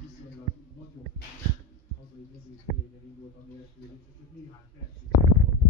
viszonylag nagyobb hazai mezőnyből indult, ami első rész, és csak néhány percig